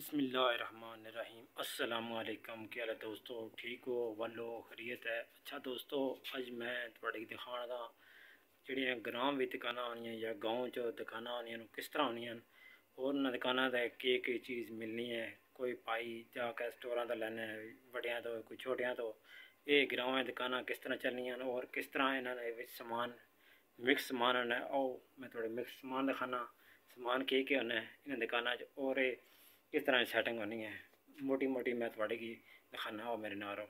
बिस्मिल्लाहिर्रहमानिर्रहीम। अस्सलामुअलैकुम। क्या हाल है दोस्तों? ठीक हो? वालो खैरियत है? अच्छा दोस्तों, अज मैं थोड़ी दिखाने दा ਜਿਹੜੀਆਂ ग्राम भी दुकाना होनी या गाँव च दुकाना होनी किस तरह होनी और उन्होंने दुकाना की चीज़ मिलनी है। कोई पाई जाके स्टोर तो लैने बड़िया तो कोई छोटिया तो ये ग्राम दुकाना किस तरह चलनियाँ और किस तरह इन्होंने समान मिक्स समान होना है। आओ मैं थोड़े मिक्स समान दिखाना समान के होना है इन दुकाना और किस तरह सैटिंग होनी है। मोटी मोटी मैं थोड़े की दिखाना हो मेरे नाल।